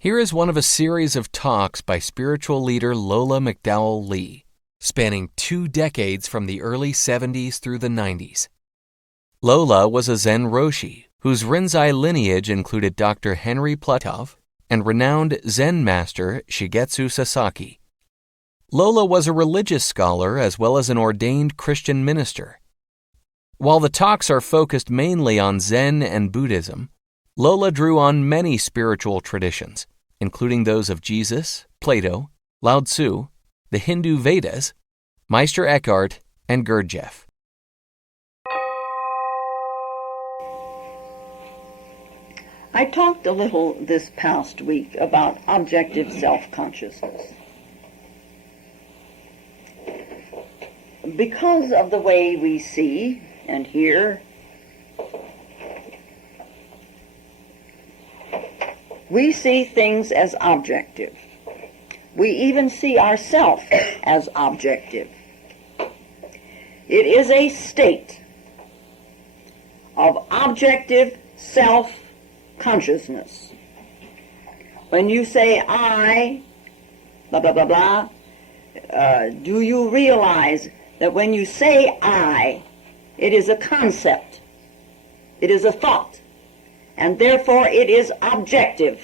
Here is one of a series of talks by spiritual leader Lola McDowell Lee, spanning 2 decades from the early 70s through the 90s. Lola was a Zen Roshi, whose Rinzai lineage included Dr. Henry Platov and renowned Zen master Shigetsu Sasaki. Lola was a religious scholar as well as an ordained Christian minister. While the talks are focused mainly on Zen and Buddhism, Lola drew on many spiritual traditions, including those of Jesus, Plato, Lao Tzu, the Hindu Vedas, Meister Eckhart, and Gurdjieff. I talked a little this past week about objective self-consciousness. Because of the way we see and hear, we see things as objective. We even see ourselves as objective. It is a state of objective self-consciousness. When you say I, blah, blah, blah, blah, do you realize that when you say I, it is a concept, it is a thought, and therefore it is objective.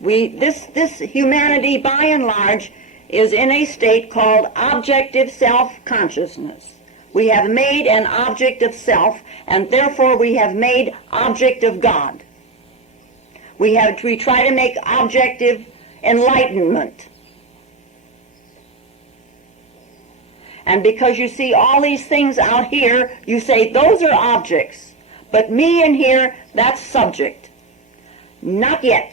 This humanity, by and large, is in a state called objective self-consciousness. We have made an object of self, and therefore we have made object of God. We try to make objective enlightenment. And because you see all these things out here, you say those are objects. But me in here, that's subject. Not yet.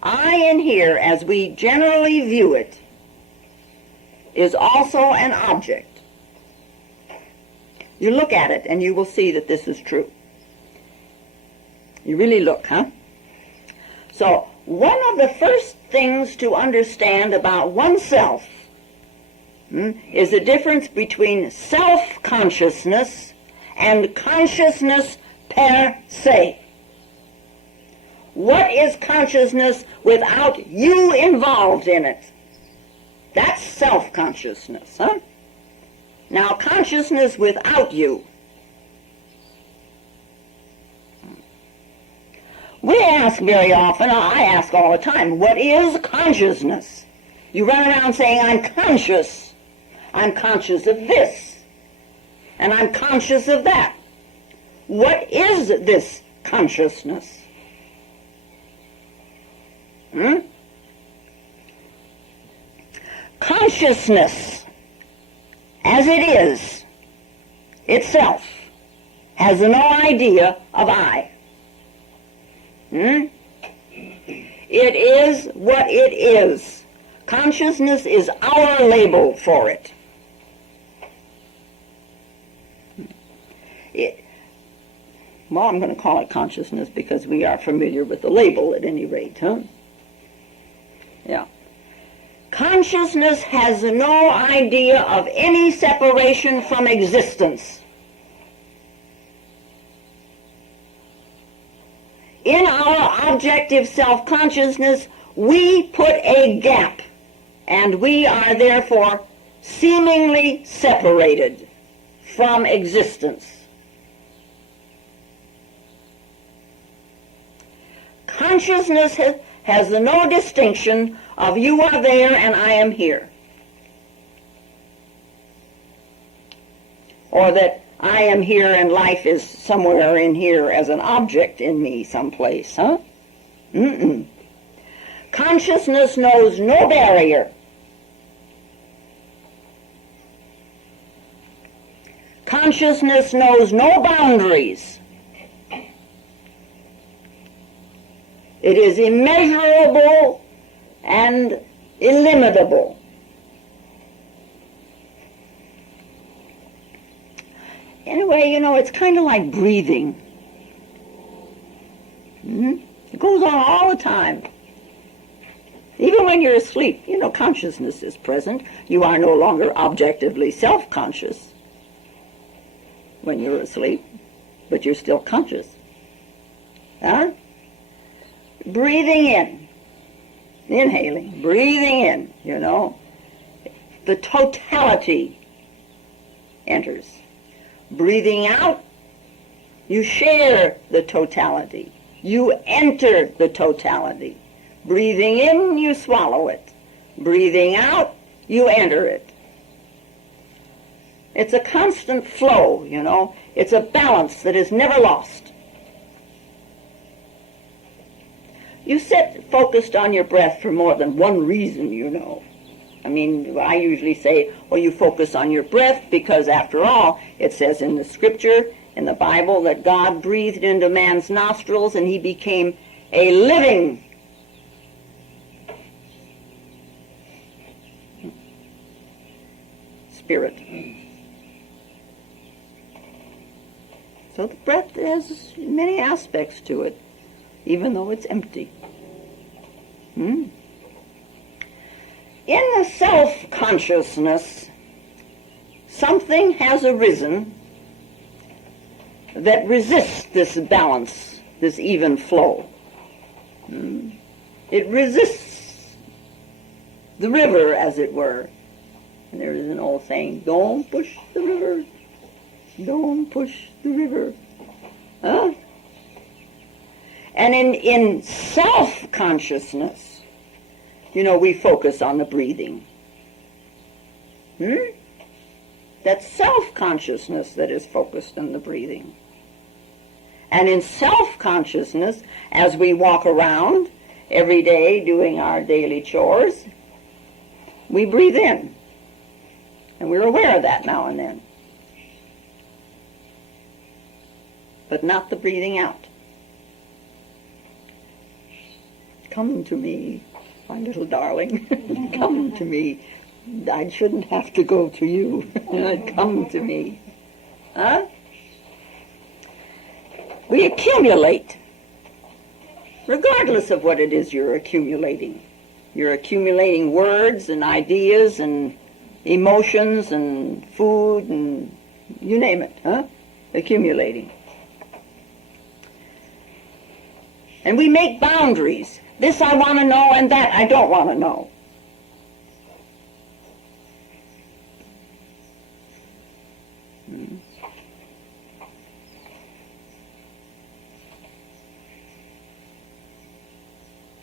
I in here, as we generally view it, is also an object. You look at it and you will see that this is true. You really look, huh? So, one of the first things to understand about oneself is the difference between self-consciousness and consciousness per se. What is consciousness without you involved in it? That's self-consciousness, huh? Now, consciousness without you. We ask very often, I ask all the time, what is consciousness? You run around saying, I'm conscious. I'm conscious of this. And I'm conscious of that. What is this consciousness? Consciousness, as it is, itself, has no idea of I. It is what it is. Consciousness is our label for it. Well, I'm going to call it consciousness because we are familiar with the label at any rate, huh? Yeah. Consciousness has no idea of any separation from existence. In our objective self-consciousness, we put a gap, and we are therefore seemingly separated from existence. Consciousness has no distinction of you are there and I am here. Or that I am here and life is somewhere in here as an object in me someplace, huh? Consciousness knows no barrier. Consciousness knows no boundaries. It is immeasurable and illimitable. Anyway, it's kind of like breathing. It goes on all the time. Even when you're asleep, consciousness is present. You are no longer objectively self-conscious when you're asleep, but you're still conscious. Huh? breathing in, inhaling, breathing in, the totality enters. Breathing out, you share the totality. You enter the totality. Breathing in, you swallow it. Breathing out, you enter it. It's a constant flow, It's a balance that is never lost. You sit focused on your breath for more than one reason, I usually say, well, you focus on your breath because, after all, it says in the scripture, in the Bible, that God breathed into man's nostrils and he became a living spirit. So the breath has many aspects to it, even though it's empty. In the self-consciousness, something has arisen that resists this balance, this even flow. It resists the river, as it were. And there is an old saying, don't push the river. Don't push the river. Huh? And in self-consciousness, we focus on the breathing. That's self-consciousness that is focused on the breathing. And in self-consciousness, as we walk around every day doing our daily chores, we breathe in. And we're aware of that now and then. But not the breathing out. Come to me, my little darling. Come to me. I shouldn't have to go to you. Come to me. Huh? We accumulate, regardless of what it is you're accumulating. You're accumulating words and ideas and emotions and food and you name it, huh? Accumulating. And we make boundaries. This I want to know and that I don't want to know.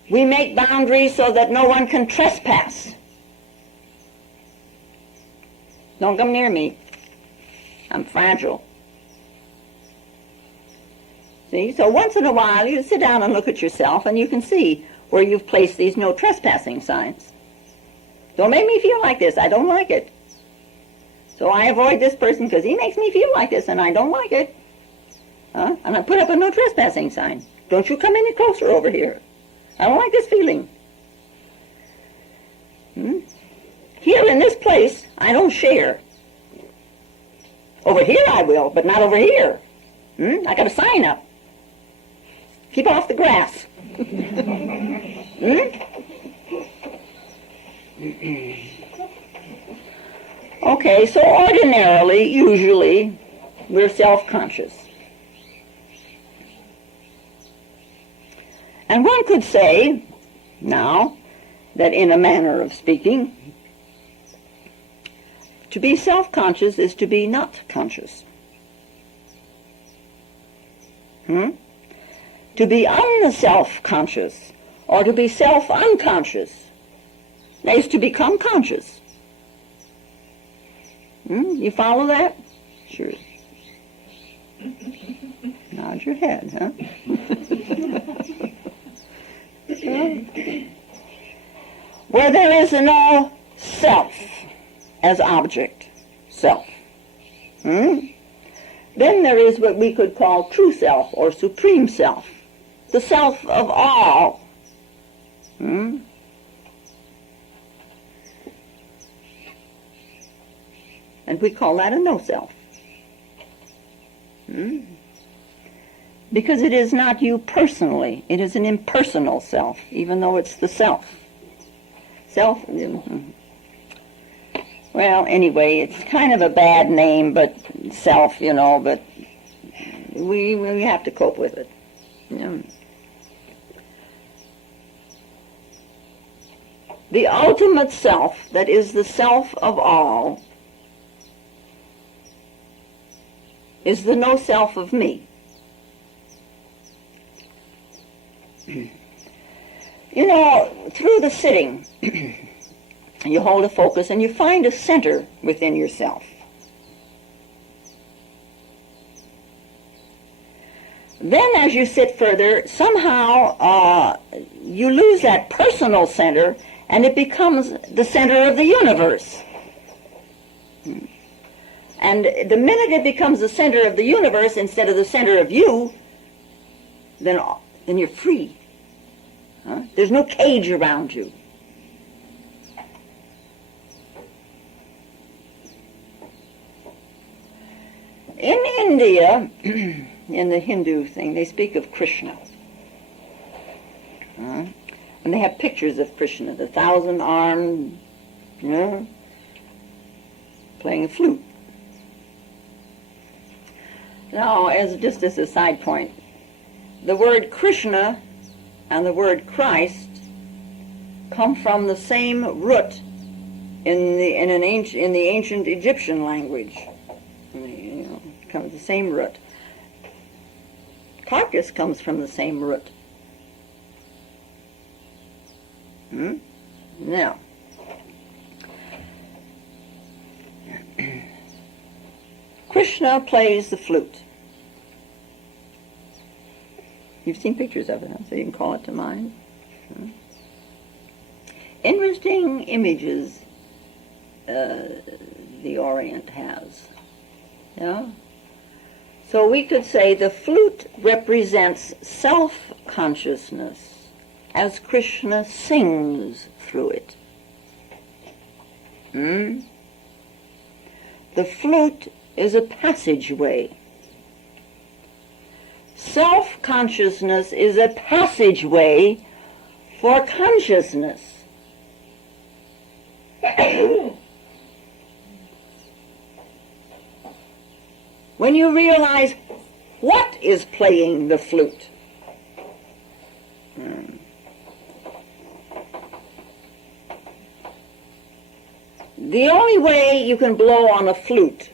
We make boundaries so that no one can trespass. Don't come near me. I'm fragile. See, so once in a while you sit down and look at yourself and you can see where you've placed these no trespassing signs. Don't make me feel like this. I don't like it. So I avoid this person because he makes me feel like this and I don't like it. Huh? And I put up a no trespassing sign. Don't you come any closer over here. I don't like this feeling. Here in this place, I don't share. Over here I will, but not over here. I got a sign up. Keep off the grass. Okay, so ordinarily, usually, we're self-conscious. And one could say, now, that in a manner of speaking, to be self-conscious is to be not conscious. To be unself-conscious, or to be self-unconscious, is to become conscious. You follow that? Sure. Nod your head, huh? Where there is no self as object, self. Then there is what we could call true self or supreme self, the self of all. And we call that a no self. Because it is not you personally, it is an impersonal self, even though it's the self. Self, well, anyway, it's kind of a bad name, but self, but we have to cope with it. the ultimate self that is the self of all is the no self of me. You know, through the sitting, you hold a focus and you find a center within yourself. Then as you sit further, somehow you lose that personal center and it becomes the center of the universe. And the minute it becomes the center of the universe instead of the center of you, then you're free. There's no cage around you. In India, in the Hindu thing, they speak of Krishna. And they have pictures of Krishna, the 1,000-armed, playing a flute. Now, just as a side point, the word Krishna and the word Christ come from the same root in the ancient Egyptian language. Comes the same root. Carcass comes from the same root. Now, Krishna plays the flute. You've seen pictures of it, so you can call it to mind. Interesting images the Orient has. Yeah? So we could say the flute represents self-consciousness as Krishna sings through it. The flute is a passageway. Self-consciousness is a passageway for consciousness. When you realize what is playing the flute, the only way you can blow on a flute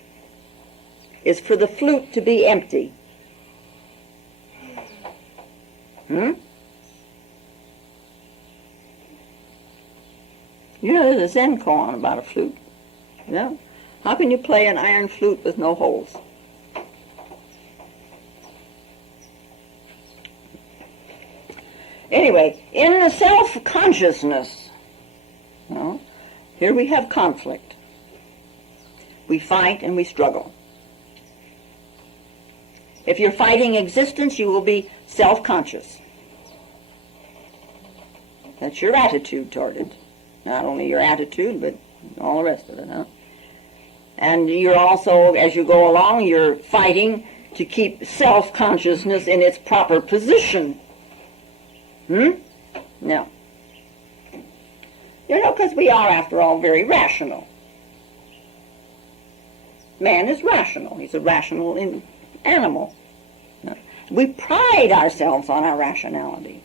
is for the flute to be empty. You know, there's a Zen koan about a flute. How can you play an iron flute with no holes? Anyway, in the self-consciousness, here we have conflict. We fight and we struggle. If you're fighting existence, you will be self-conscious. That's your attitude toward it. Not only your attitude, but all the rest of it, And you're also, as you go along, you're fighting to keep self-consciousness in its proper position. No. Because we are, after all, very rational. Man is rational. He's a rational animal. We pride ourselves on our rationality.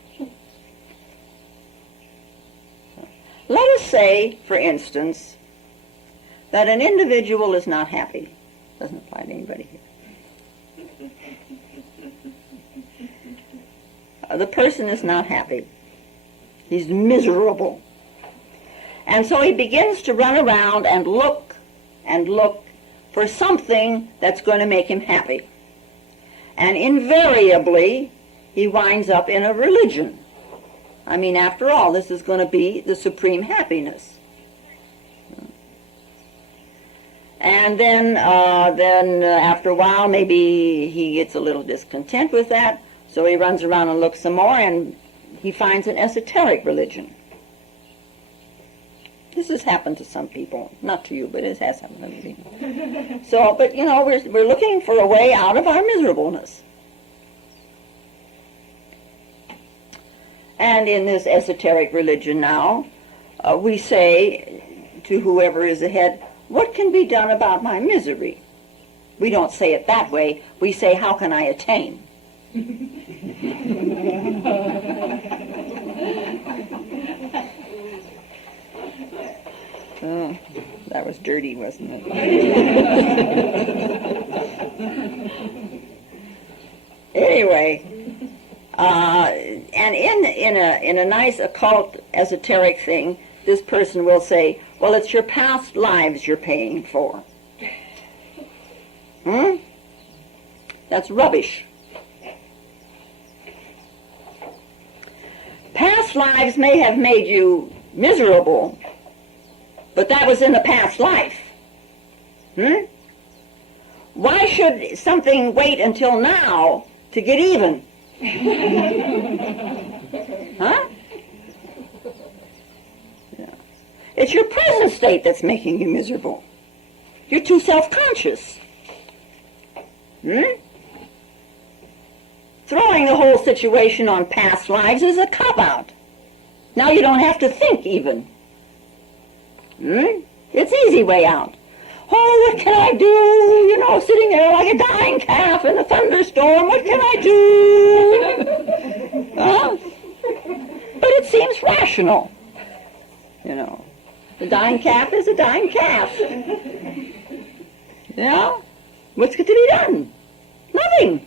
Let us say, for instance, that an individual is not happy. Doesn't apply to anybody here. The person is not happy. He's miserable. And so he begins to run around and look for something that's going to make him happy. And invariably, he winds up in a religion. I mean, after all, this is going to be the supreme happiness. And then after a while, maybe he gets a little discontent with that, so he runs around and looks some more, and he finds an esoteric religion. This has happened to some people. Not to you, but it has happened to me. So, but we're looking for a way out of our miserableness. And in this esoteric religion now, we say to whoever is ahead, what can be done about my misery? We don't say it that way. We say, how can I attain? That was dirty, wasn't it? Anyway, and in a nice occult esoteric thing, this person will say, well, it's your past lives you're paying for. That's rubbish. Past lives may have made you miserable, but that was in the past life. Why should something wait until now to get even? Huh? Yeah. It's your present state that's making you miserable. You're too self-conscious. Throwing the whole situation on past lives is a cop-out. Now you don't have to think even. It's easy way out. Oh, what can I do? You know, sitting there like a dying calf in a thunderstorm. What can I do? But it seems rational. You know, the dying calf is a dying calf. You know, what's got to be done? Nothing.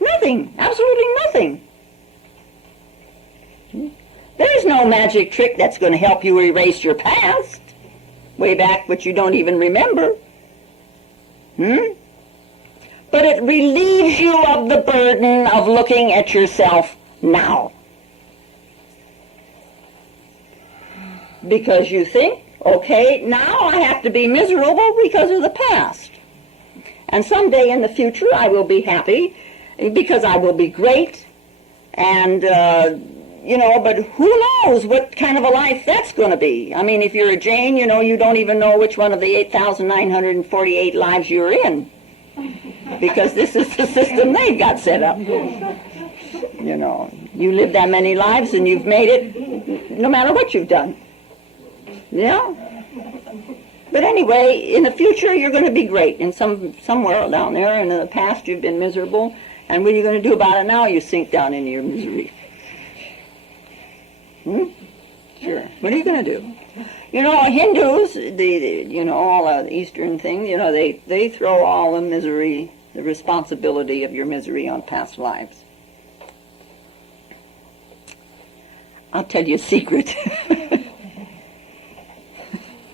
Nothing. Absolutely nothing. There's no magic trick that's going to help you erase your past. Way back, which you don't even remember. But it relieves you of the burden of looking at yourself now. Because you think, okay, now I have to be miserable because of the past. And someday in the future I will be happy because I will be great. And, you know, but who knows what kind of a life that's going to be. I mean, if you're a Jane, you know, you don't even know which one of the 8,948 lives you're in. Because this is the system they've got set up. You know, you live that many lives and you've made it no matter what you've done. Yeah? But anyway, in the future you're going to be great in somewhere down there, and in the past you've been miserable. And what are you going to do about it now? You sink down into your misery. Sure. What are you going to do? You know, Hindus, you know, all the Eastern thing, you know, they throw all the misery, the responsibility of your misery on past lives. I'll tell you a secret.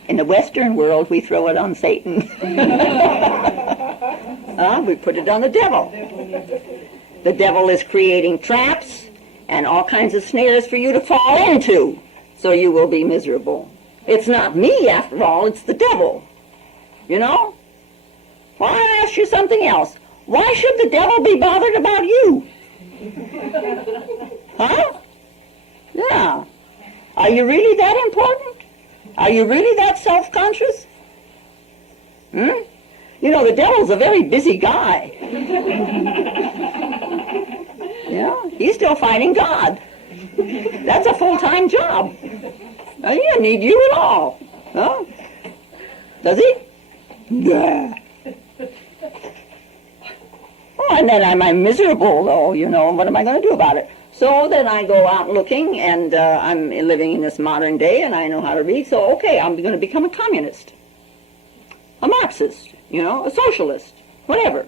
In the Western world, we throw it on Satan. We put it on the devil. The devil is creating traps and all kinds of snares for you to fall into, so you will be miserable. It's not me, after all, it's the devil. You know? Well, I ask you something else. Why should the devil be bothered about you? Huh? Yeah. Are you really that important? Are you really that self-conscious? You know, the devil's a very busy guy. Yeah, he's still fighting God. That's a full-time job. He doesn't need you at all. Huh? Does he? Yeah. Oh, and then I'm miserable, though, you know. What am I going to do about it? So then I go out looking, and I'm living in this modern day, and I know how to read. So, okay, I'm going to become a communist, a Marxist, you know, a socialist, whatever.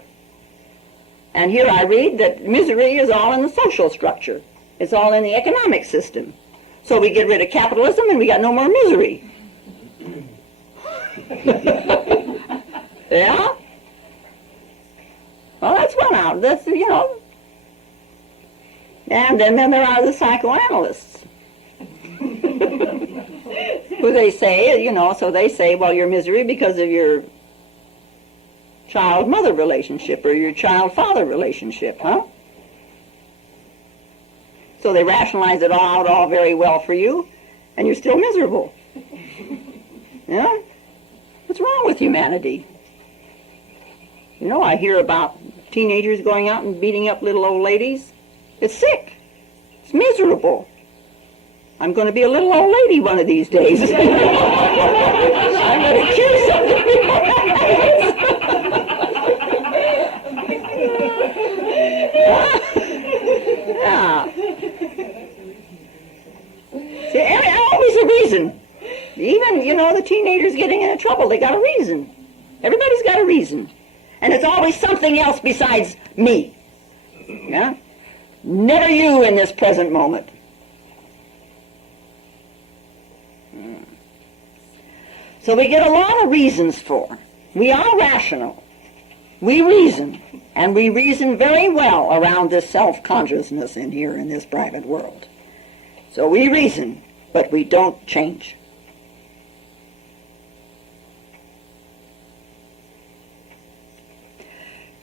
And here I read that misery is all in the social structure. It's all in the economic system. So we get rid of capitalism and we got no more misery. Yeah? Well, that's one out. That's, you know. And then there are the psychoanalysts. Who they say, you know, so they say, well, your misery because of your child-mother relationship or your child-father relationship, huh? So they rationalize it all out all very well for you, and you're still miserable. Yeah? What's wrong with humanity? You know, I hear about teenagers going out and beating up little old ladies. It's sick. It's miserable. I'm going to be a little old lady one of these days. I'm going to kill something. Yeah. See, always a reason. Even, the teenagers getting into trouble, they got a reason. Everybody's got a reason. And it's always something else besides me. Yeah? Never you in this present moment. So we get a lot of reasons for. We are rational. We reason. And we reason very well around this self-consciousness in here in this private world. So we reason, but we don't change.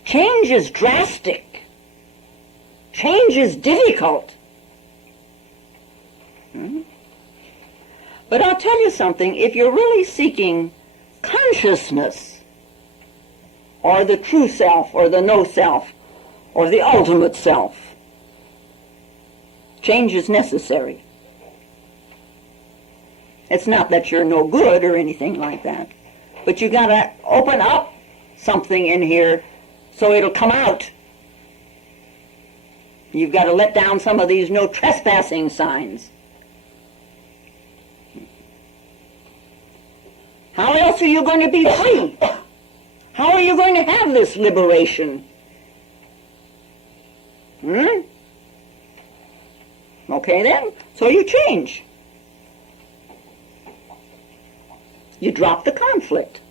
Change is drastic. Change is difficult. But I'll tell you something, if you're really seeking consciousness, or the true self, or the no self, or the ultimate self, change is necessary. It's not that you're no good or anything like that, but you gotta open up something in here so it'll come out. You've got to let down some of these no trespassing signs. How else are you going to be free? How are you going to have this liberation? Okay then, so you change. You drop the conflict.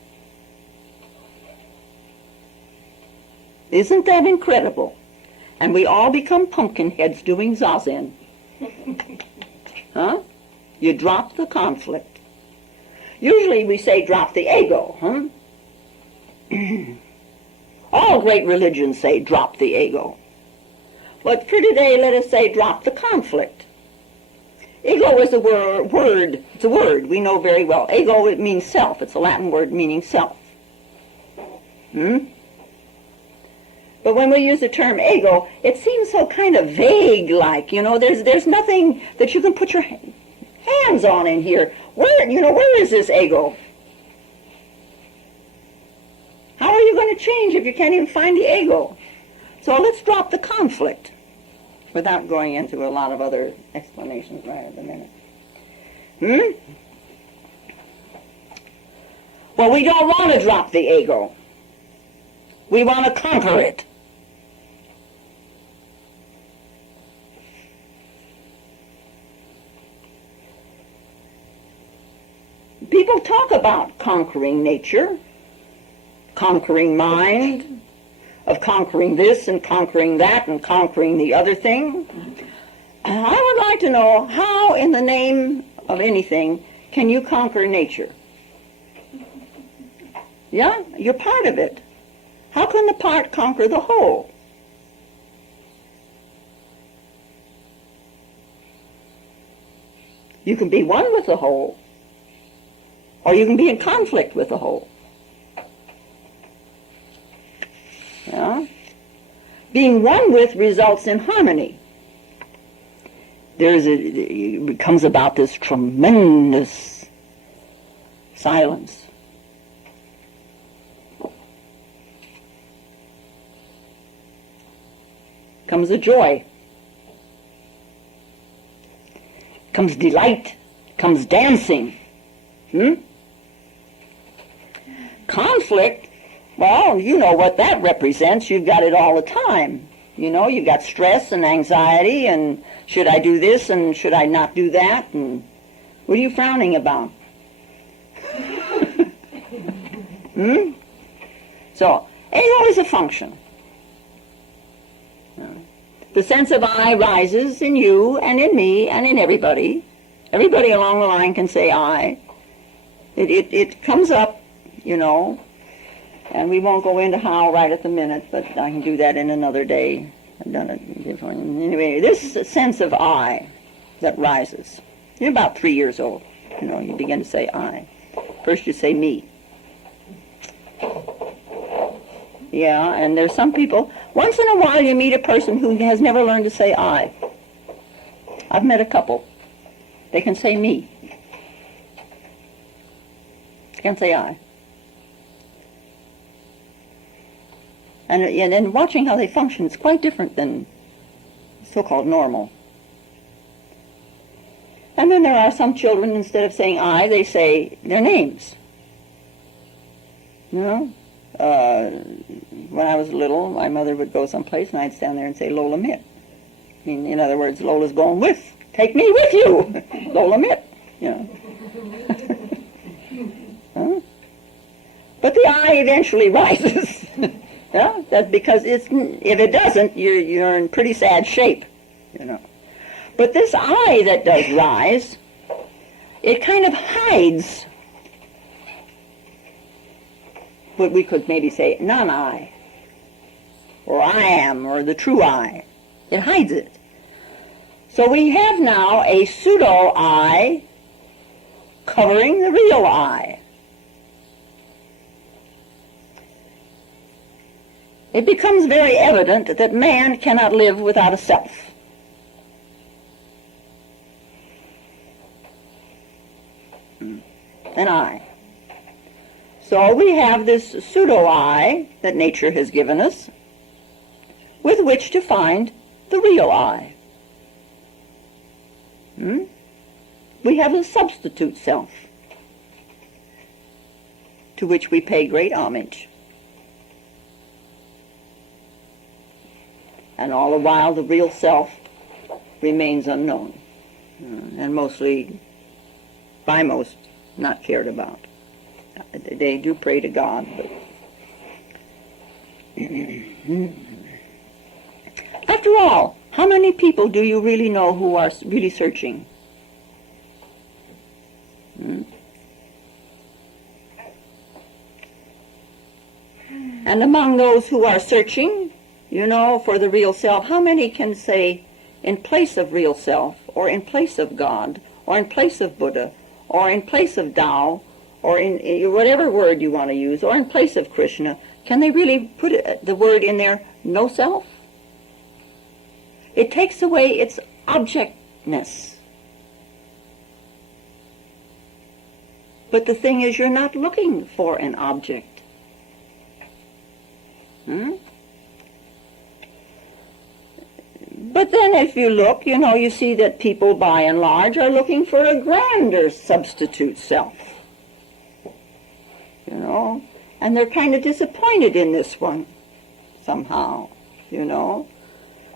Isn't that incredible? And we all become pumpkin heads doing zazen. Huh? You drop the conflict. Usually we say drop the ego, All great religions say drop the ego. But for today, let us say drop the conflict. Ego is a word. It's a word we know very well. Ego, it means self. It's a Latin word meaning self. But when we use the term ego, it seems so kind of vague-like. There's nothing that you can put your hands on in here. Where is this ego? How are you going to change if you can't even find the ego? So let's drop the conflict without going into a lot of other explanations right at the minute. Well, we don't want to drop the ego. We want to conquer it. People talk about conquering nature, conquering mind, of conquering this and conquering that and conquering the other thing. I would like to know how, in the name of anything, can you conquer nature? Yeah, you're part of it. How can the part conquer the whole? You can be one with the whole, or you can be in conflict with the whole. Yeah? Being one with results in harmony. It becomes about this tremendous silence. Comes a joy. Comes delight. Comes dancing. Conflict, well, you know what that represents. You've got it all the time. You've got stress and anxiety and should I do this and should I not do that? And what are you frowning about? So, ego is a function. The sense of I rises in you and in me and in everybody. Everybody along the line can say I. It comes up, and we won't go into how right at the minute, but I can do that in another day. I've done it before. Anyway, this sense of I that rises. You're about 3 years old. You begin to say I. First you say me. Yeah, and there's some people, once in a while you meet a person who has never learned to say I. I've met a couple. They can say me. They can say I. And watching how they function is quite different than so-called normal. And then there are some children, instead of saying I, they say their names. You know? When I was little, my mother would go someplace and I'd stand there and say Lola Mitt. I mean, in other words, Lola's going with. Take me with you. Lola Mitt. You know. Huh? But the I eventually rises. Yeah? That's because if it doesn't, you're in pretty sad shape. You know. But this I that does rise, it kind of hides what we could maybe say non-I, or I am, or the true I. It hides it. So we have now a pseudo I covering the real I. It becomes very evident that man cannot live without a self. An I. So we have this pseudo-I that nature has given us with which to find the real I. We have a substitute self to which we pay great homage. And all the while the real self remains unknown and mostly, by most, not cared about. They do pray to God, but after all, how many people do you really know who are really searching? And among those who are searching, you know, for the real self, how many can say, in place of real self, or in place of God, or in place of Buddha, or in place of Tao, or in whatever word you want to use, or in place of Krishna, can they really put the word in there, no self? It takes away its objectness. But the thing is, you're not looking for an object. But then if you look, you know, you see that people by and large are looking for a grander substitute self. You know, and they're kind of disappointed in this one somehow, you know.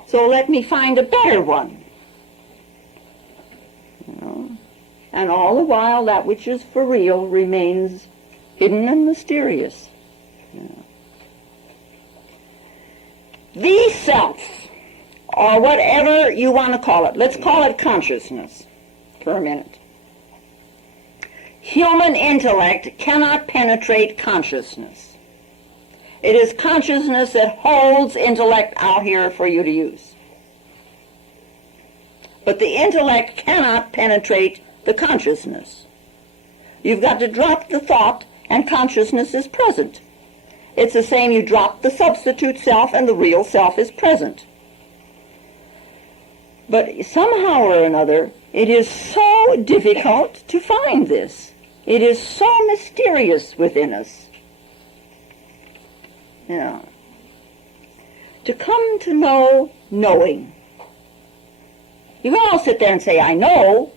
So let me find a better one. You know, and all the while that which is for real remains hidden and mysterious. You know. The self, or whatever you want to call it, let's call it consciousness for a minute. Human intellect cannot penetrate consciousness. It is consciousness that holds intellect out here for you to use. But the intellect cannot penetrate the consciousness. You've got to drop the thought, and consciousness is present. It's the same, you drop the substitute self, and the real self is present. But somehow or another, it is so difficult to find this. It is so mysterious within us. You know, to come to know knowing. You can all sit there and say, I know,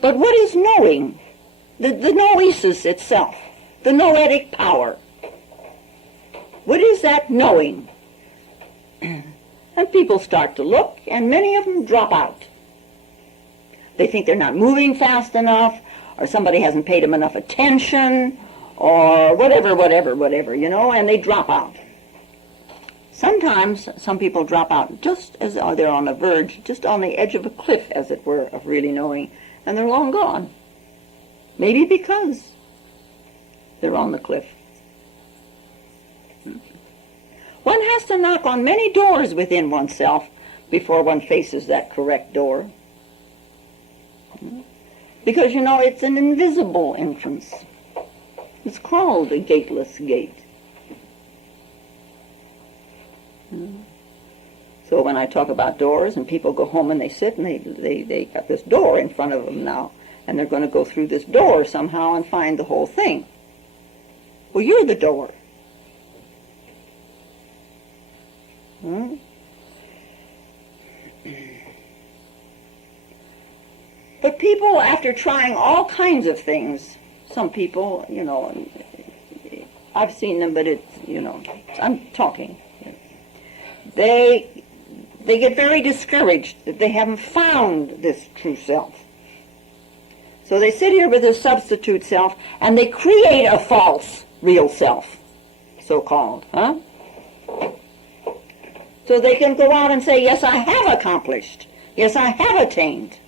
but what is knowing? The noesis itself, the noetic power. What is that knowing? And people start to look, and many of them drop out. They think they're not moving fast enough, or somebody hasn't paid them enough attention, or whatever, you know, and they drop out. Sometimes some people drop out just as they're on the verge, just on the edge of a cliff, as it were, of really knowing, and they're long gone. Maybe because they're on the cliff. One has to knock on many doors within oneself before one faces that correct door. Because, you know, it's an invisible entrance. It's called a gateless gate. So when I talk about doors and people go home and they sit and they got this door in front of them now, and they're going to go through this door somehow and find the whole thing. Well, you're the door. But people, after trying all kinds of things, some people, I've seen them, but I'm talking. They get very discouraged that they haven't found this true self. So they sit here with a substitute self, and they create a false real self, so-called, huh? So they can go out and say, yes, I have accomplished. Yes, I have attained.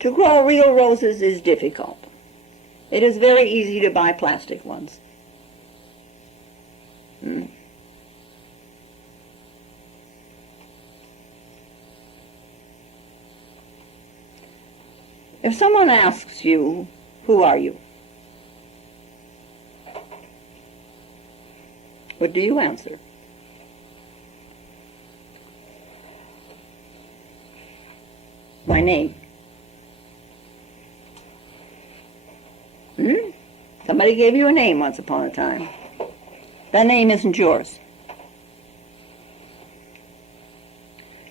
To grow real roses is difficult. It is very easy to buy plastic ones. If someone asks you, who are you? What do you answer? My name. Somebody gave you a name once upon a time. That name isn't yours.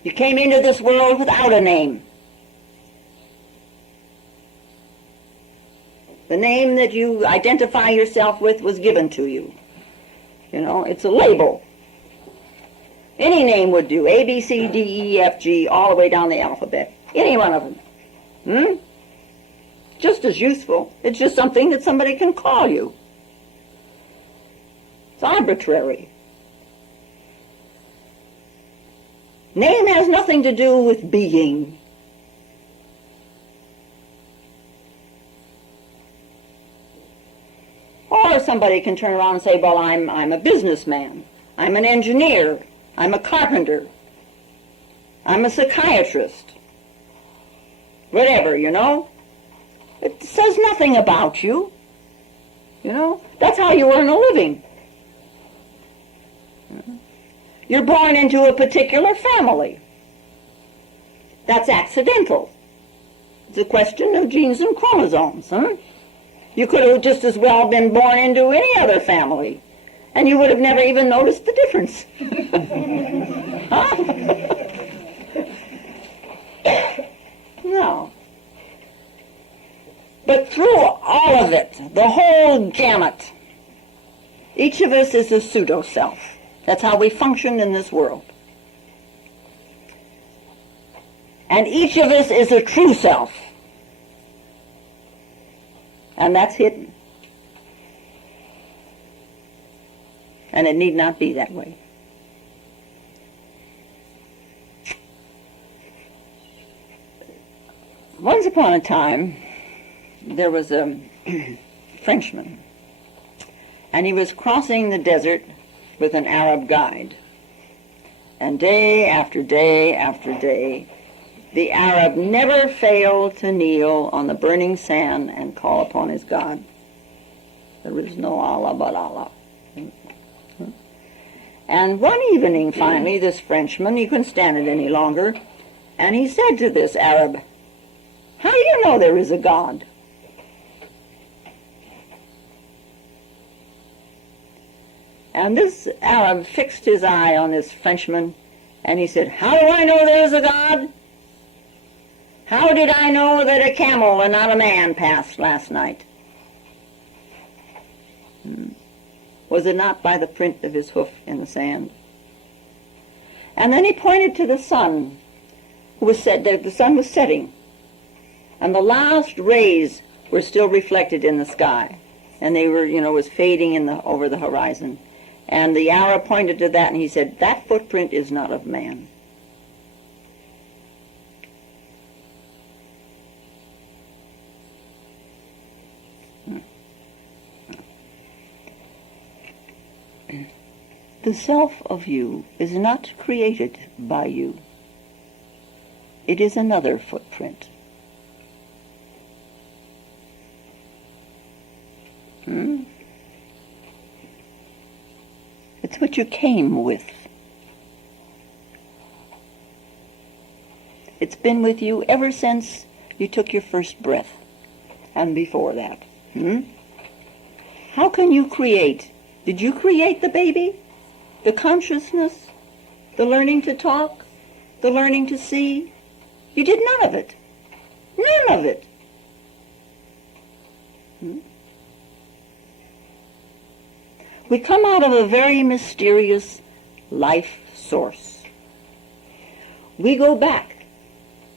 You came into this world without a name. The name that you identify yourself with was given to you. It's a label. Any name would do. A, B, C, D, E, F, G, all the way down the alphabet. Any one of them. Just as useful. It's just something that somebody can call you. It's arbitrary. Name has nothing to do with being. Or somebody can turn around and say, well, I'm a businessman. I'm an engineer. I'm a carpenter. I'm a psychiatrist. Whatever, It says nothing about you. That's how you earn a living. You're born into a particular family. That's accidental. It's a question of genes and chromosomes, huh? You could have just as well been born into any other family, and you would have never even noticed the difference. Huh? No. But through all of it, the whole gamut, each of us is a pseudo-self. That's how we function in this world. And each of us is a true self. And that's hidden. And it need not be that way. Once upon a time, there was a Frenchman, and he was crossing the desert with an Arab guide. And day after day after day, the Arab never failed to kneel on the burning sand and call upon his God. There is no Allah but Allah. And one evening, finally, this Frenchman, he couldn't stand it any longer, and he said to this Arab, "How do you know there is a God?" And this Arab fixed his eye on this Frenchman, and he said, "How do I know there is a God? How did I know that a camel and not a man passed last night? Was it not by the print of his hoof in the sand?" And then he pointed to the sun, who was said that the sun was setting, and the last rays were still reflected in the sky, and they were, was fading over the horizon. And the Arab pointed to that, and he said, "That footprint is not of man." The self of you is not created by you. It is another footprint. It's what you came with. It's been with you ever since you took your first breath, and before that. How can you create? Did you create the baby? The consciousness? The learning to talk? the learning to see. You did none of it. None of it. We come out of a very mysterious life source. We go back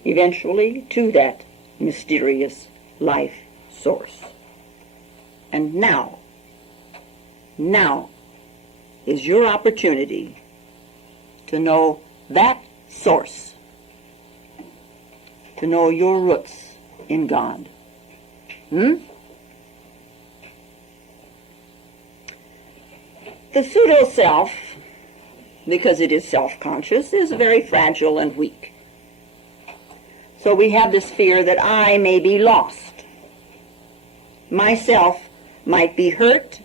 eventually to that mysterious life source. And now is your opportunity to know that source, to know your roots in God. The pseudo-self, because it is self-conscious, is very fragile and weak. So we have this fear that I may be lost. Myself might be hurt.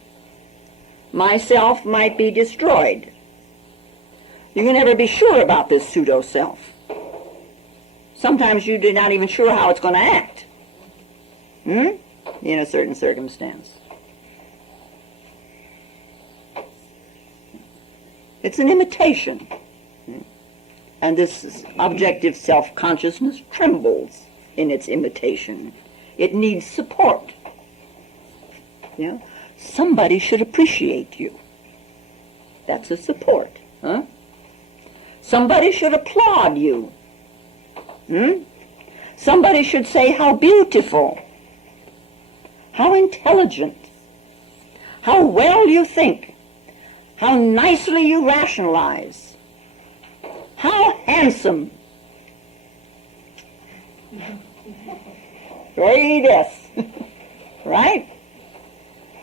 Myself might be destroyed. You can never be sure about this pseudo-self. Sometimes you're not even sure how it's going to act in a certain circumstance. It's an imitation. And this objective self-consciousness trembles in its imitation. It needs support. Somebody should appreciate you. That's a support. Somebody should applaud you. Somebody should say how beautiful, how intelligent, how well you think, how nicely you rationalize, how handsome. Right?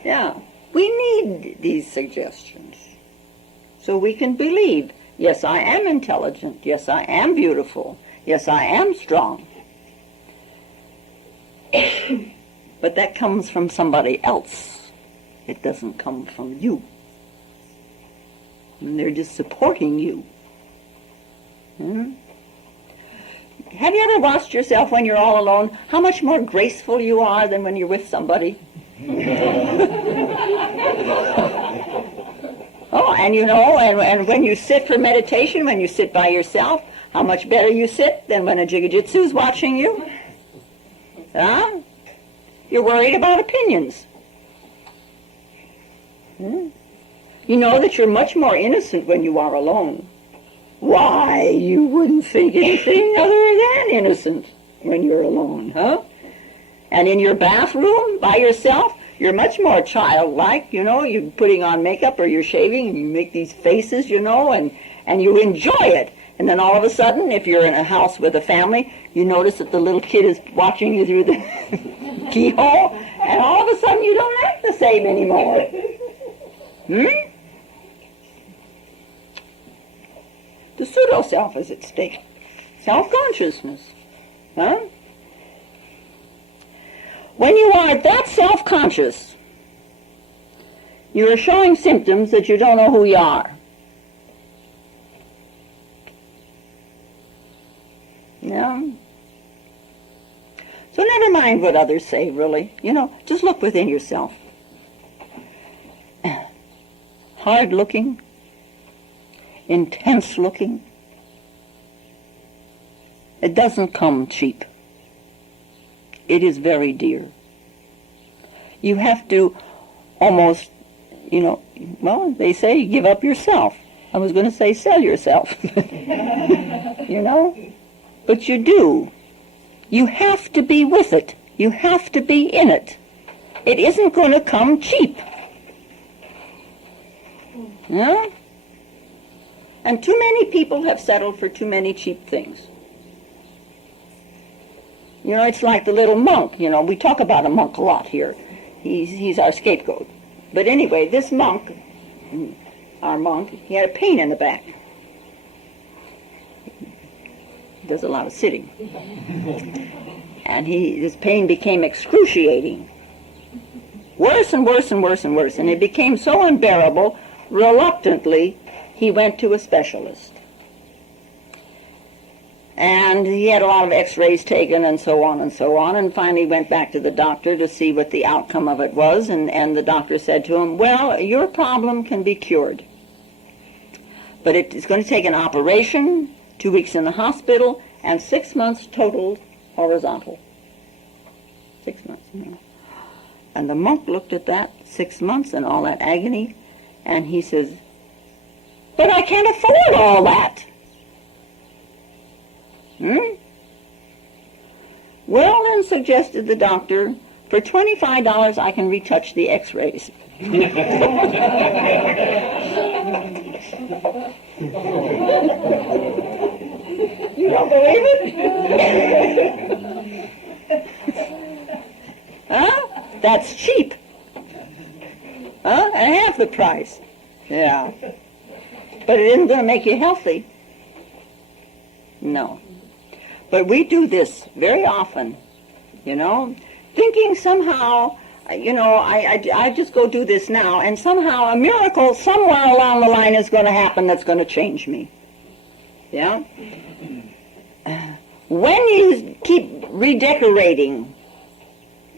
Yeah. We need these suggestions so we can believe, yes, I am intelligent. Yes, I am beautiful. Yes, I am strong. But that comes from somebody else. It doesn't come from you. And they're just supporting you. Have you ever watched yourself when you're all alone, how much more graceful you are than when you're with somebody? Oh, and and when you sit for meditation, when you sit by yourself, how much better you sit than when a jigajitsu's watching you? You're worried about opinions. You know that you're much more innocent when you are alone. Why, you wouldn't think anything other than innocent when you're alone, And in your bathroom by yourself, you're much more childlike, you're putting on makeup or you're shaving and you make these faces, and you enjoy it. And then all of a sudden, if you're in a house with a family, you notice that the little kid is watching you through the keyhole, and all of a sudden you don't act the same anymore. The pseudo-self is at stake. Self-consciousness. When you are that self-conscious, you are showing symptoms that you don't know who you are. So never mind what others say, really. Just look within yourself. Hard-looking, intense-looking. It doesn't come cheap. It is very dear. You have to almost, they say give up yourself. I was going to say sell yourself. But you do. You have to be with it. You have to be in it. It isn't going to come cheap. And too many people have settled for too many cheap things. It's like the little monk. We talk about a monk a lot here. He's our scapegoat. But anyway, this monk, our monk, he had a pain in the back. He does a lot of sitting. And this pain became excruciating. Worse and worse and worse and worse. And it became so unbearable, reluctantly, he went to a specialist. And he had a lot of x-rays taken and so on and so on, and finally went back to the doctor to see what the outcome of it was, and the doctor said to him, well, your problem can be cured. But it's going to take an operation, 2 weeks in the hospital, and 6 months total horizontal. 6 months. And the monk looked at that 6 months and all that agony, and he says, "But I can't afford all that." Well, then, suggested the doctor, for $25 I can retouch the x-rays. You don't believe it? Huh? That's cheap. Huh? At half the price. Yeah. But it isn't going to make you healthy. No. But we do this very often, thinking somehow, I just go do this now, and somehow a miracle somewhere along the line is going to happen that's going to change me. Yeah? When you keep redecorating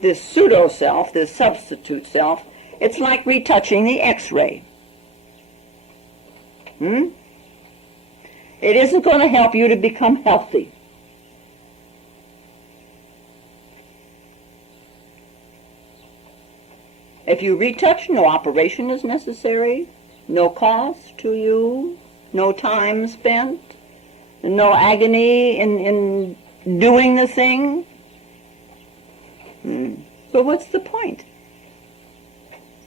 this pseudo-self, this substitute self, it's like retouching the x-ray. It isn't going to help you to become healthy. If you retouch, no operation is necessary, no cost to you, no time spent, no agony in doing the thing. So what's the point?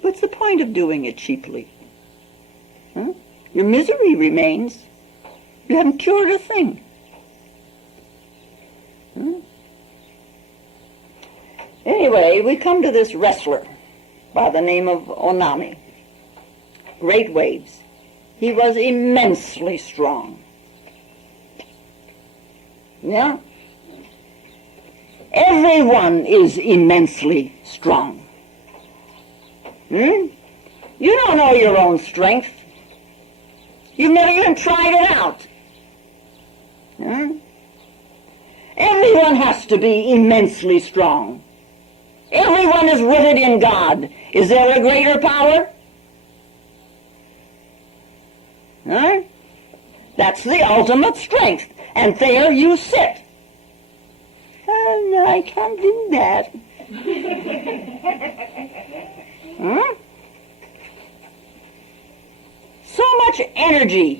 What's the point of doing it cheaply? Your misery remains. You haven't cured a thing. Anyway, we come to this wrestler by the name of Onami. Great waves. He was immensely strong. Yeah? Everyone is immensely strong. You don't know your own strength. You've never even tried it out. Everyone has to be immensely strong. Everyone is rooted in God. Is there a greater power? That's the ultimate strength. And there you sit. Oh, I can't do that. So much energy,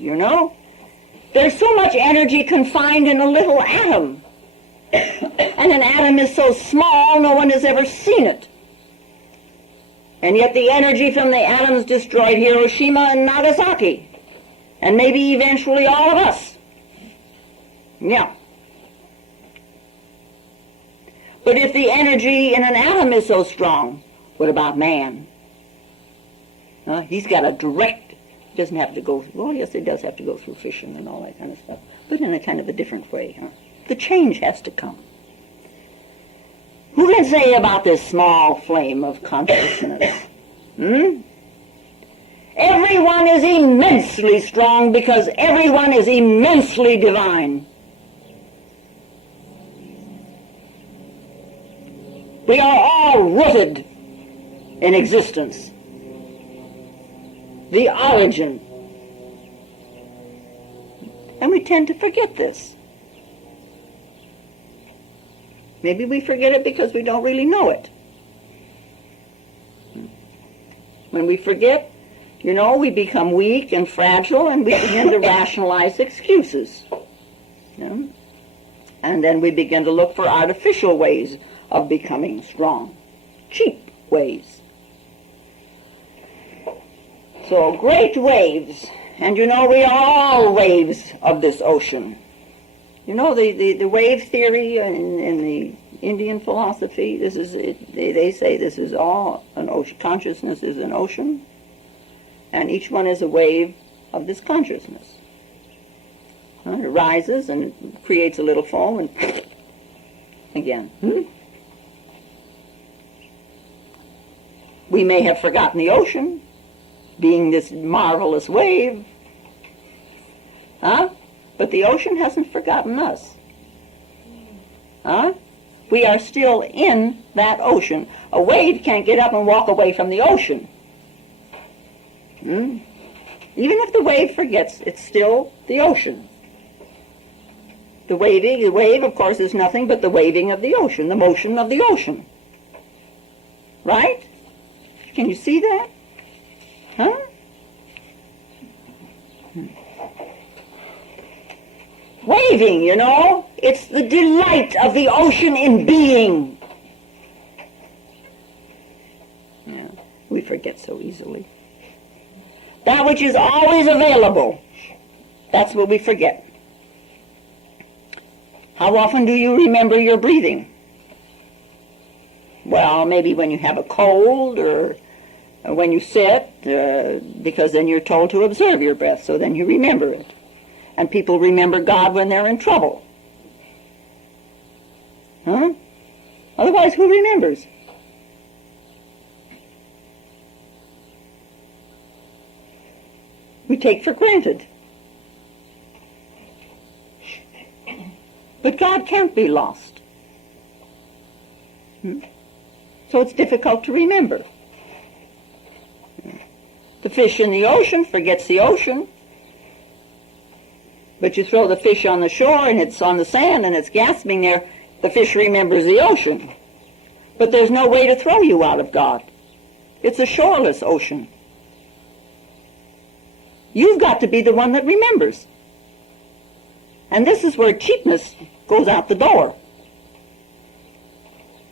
There's so much energy confined in a little atom. And an atom is so small, no one has ever seen it. And yet the energy from the atoms destroyed Hiroshima and Nagasaki. And maybe eventually all of us. Yeah. But if the energy in an atom is so strong, what about man? He's got a direct, doesn't have to go, well, yes, it does have to go through fission and all that kind of stuff, but in a kind of a different way. The change has to come. Who can say about this small flame of consciousness? Everyone is immensely strong because everyone is immensely divine. We are all rooted in existence. The origin. And we tend to forget this. Maybe we forget it because we don't really know it. When we forget, we become weak and fragile and we begin to rationalize excuses. And then we begin to look for artificial ways of becoming strong. Cheap ways. So great waves. And we are all waves of this ocean. The wave theory in the Indian philosophy, this is it, they say this is all an ocean. Consciousness is an ocean, and each one is a wave of this consciousness. It rises and it creates a little foam and again. We may have forgotten the ocean, being this marvelous wave, but the ocean hasn't forgotten us. We are still in that ocean. A wave can't get up and walk away from the ocean. Even if the wave forgets, it's still the ocean. The wave, of course, is nothing but the waving of the ocean, the motion of the ocean. Right? Can you see that? Huh? Waving, you know, it's the delight of the ocean in being. Yeah, we forget so easily. That which is always available, that's what we forget. How often do you remember your breathing? Well, maybe when you have a cold or when you sit, because then you're told to observe your breath, so then you remember it. And people remember God when they're in trouble. Huh? Otherwise, who remembers? We take for granted. But God can't be lost. So it's difficult to remember. The fish in the ocean forgets the ocean. But you throw the fish on the shore and it's on the sand and it's gasping there, the fish remembers the ocean. But there's no way to throw you out of God. It's a shoreless ocean. You've got to be the one that remembers. And this is where cheapness goes out the door.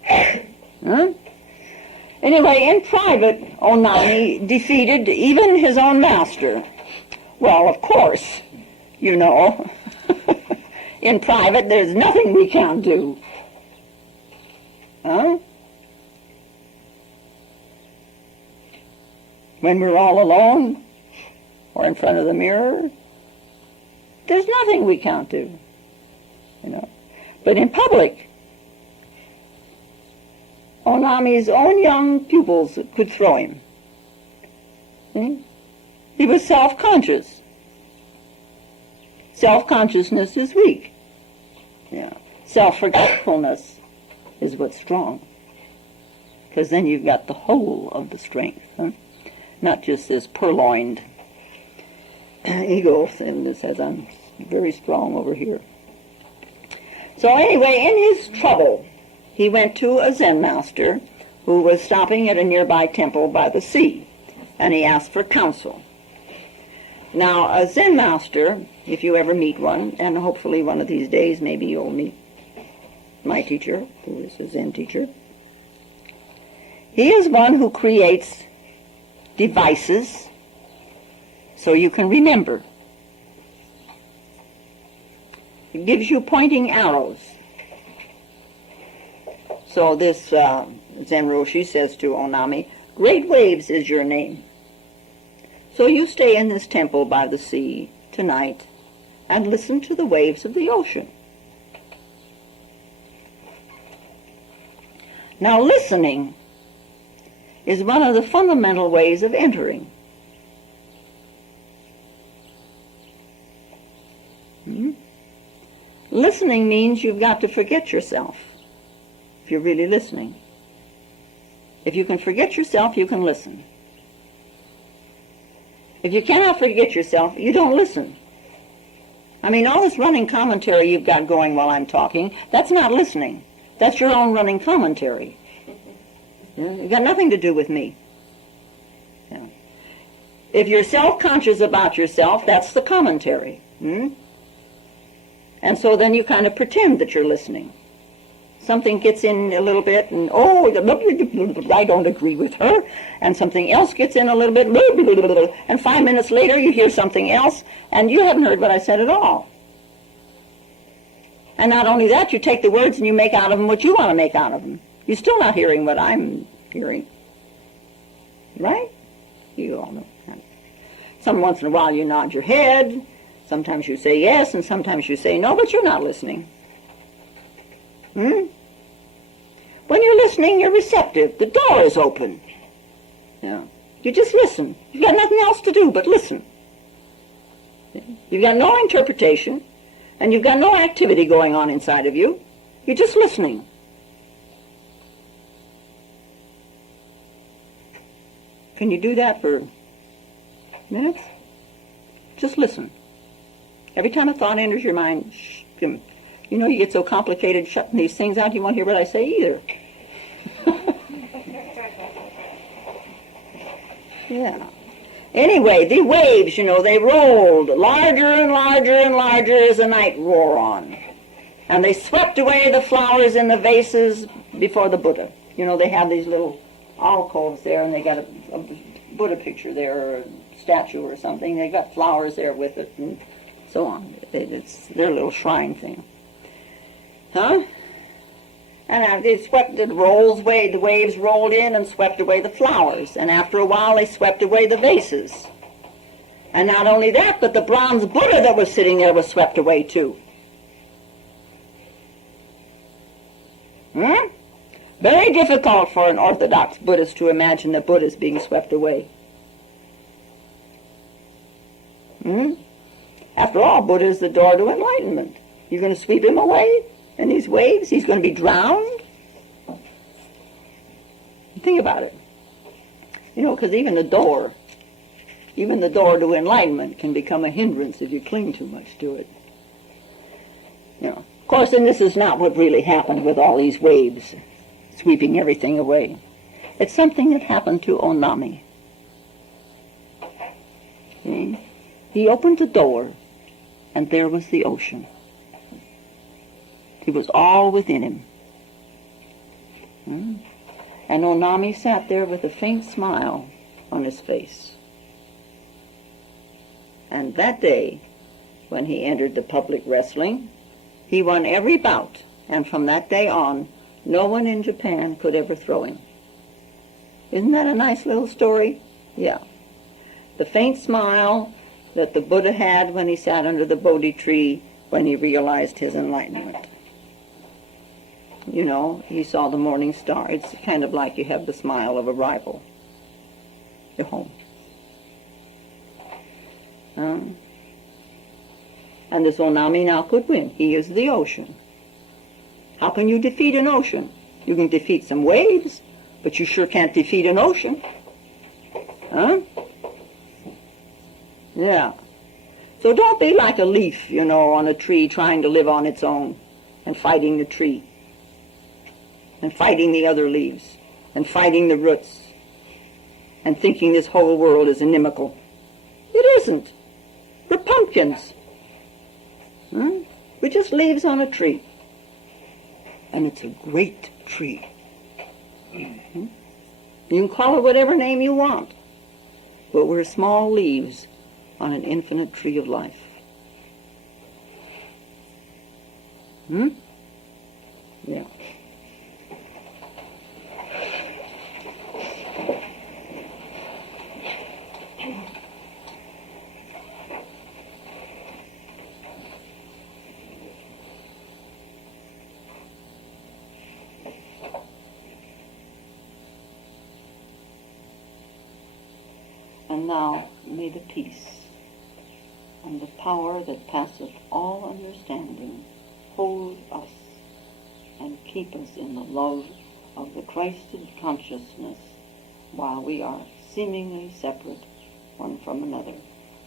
Huh? Anyway, in private, Onami defeated even his own master. Well, of course, you know, in private there's nothing we can't do. Huh? When we're all alone or in front of the mirror, there's nothing we can't do, you know. But in public, Onami's own young pupils could throw him. See? He was self-conscious. Self-consciousness is weak. Yeah. Self-forgetfulness is what's strong. Because then you've got the whole of the strength, huh? Not just this purloined ego thing that says, I'm very strong over here. So anyway, in his trouble, he went to a Zen master who was stopping at a nearby temple by the sea, and he asked for counsel. Now, a Zen master, if you ever meet one, and hopefully one of these days maybe you'll meet my teacher, who is a Zen teacher, he is one who creates devices so you can remember. It gives you pointing arrows. So this Zen Roshi says to Onami, "Great Waves is your name. So you stay in this temple by the sea tonight and listen to the waves of the ocean." Now listening is one of the fundamental ways of entering. Listening means you've got to forget yourself if you're really listening. If you can forget yourself, you can listen. If you cannot forget yourself, you don't listen. I mean, all this running commentary you've got going while I'm talking, that's not listening. That's your own running commentary. Yeah? It's got nothing to do with me. Yeah. If you're self-conscious about yourself, that's the commentary. And so then you kind of pretend that you're listening. Something gets in a little bit, and I don't agree with her, and something else gets in a little bit, and 5 minutes later you hear something else, and you haven't heard what I said at all. And not only that, you take the words and you make out of them what you want to make out of them. You're still not hearing what I'm hearing. Right? You all know that. Some once in a while you nod your head, sometimes you say yes, and sometimes you say no, but you're not listening. When you're listening, you're receptive. The door is open. Yeah. You just listen. You've got nothing else to do but listen. You've got no interpretation, and you've got no activity going on inside of you. You're just listening. Can you do that for minutes? Just listen. Every time a thought enters your mind, You know, you get so complicated shutting these things out, you won't hear what I say either. Yeah. Anyway, the waves, you know, they rolled larger and larger and larger as the night wore on. And they swept away the flowers in the vases before the Buddha. You know, they have these little alcoves there, and they got a Buddha picture there, or a statue or something. They got flowers there with it, and so on. It's their little shrine thing. Huh? And they swept the rolls away. The waves rolled in and swept away the flowers. And after a while, they swept away the vases. And not only that, but the bronze Buddha that was sitting there was swept away too. Very difficult for an Orthodox Buddhist to imagine that Buddha is being swept away. After all, Buddha is the door to enlightenment. You're going to sweep him away in these waves? He's going to be drowned? Think about it. You know, because even the door to enlightenment can become a hindrance if you cling too much to it. You know, of course, and this is not what really happened with all these waves sweeping everything away. It's something that happened to Onami. See? He opened the door, and there was the ocean. It was all within him. And Onami sat there with a faint smile on his face. And that day, when he entered the public wrestling, he won every bout, and from that day on, no one in Japan could ever throw him. Isn't that a nice little story? Yeah. The faint smile that the Buddha had when he sat under the Bodhi tree when he realized his enlightenment. You know, he saw the morning star. It's kind of like you have the smile of arrival. You're home. And this Onami now could win. He is the ocean. How can you defeat an ocean? You can defeat some waves, but you sure can't defeat an ocean. Yeah. So don't be like a leaf, you know, on a tree trying to live on its own and fighting the tree and fighting the other leaves and fighting the roots and thinking this whole world is inimical. It isn't. We're pumpkins. We're just leaves on a tree. And it's a great tree. You can call it whatever name you want, but we're small leaves on an infinite tree of life. Yeah. And now may the peace and the power that passeth all understanding hold us and keep us in the love of the Christed consciousness while we are seemingly separate one from another.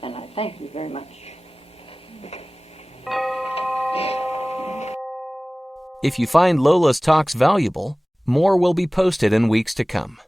And I thank you very much. If you find Lola's talks valuable, more will be posted in weeks to come.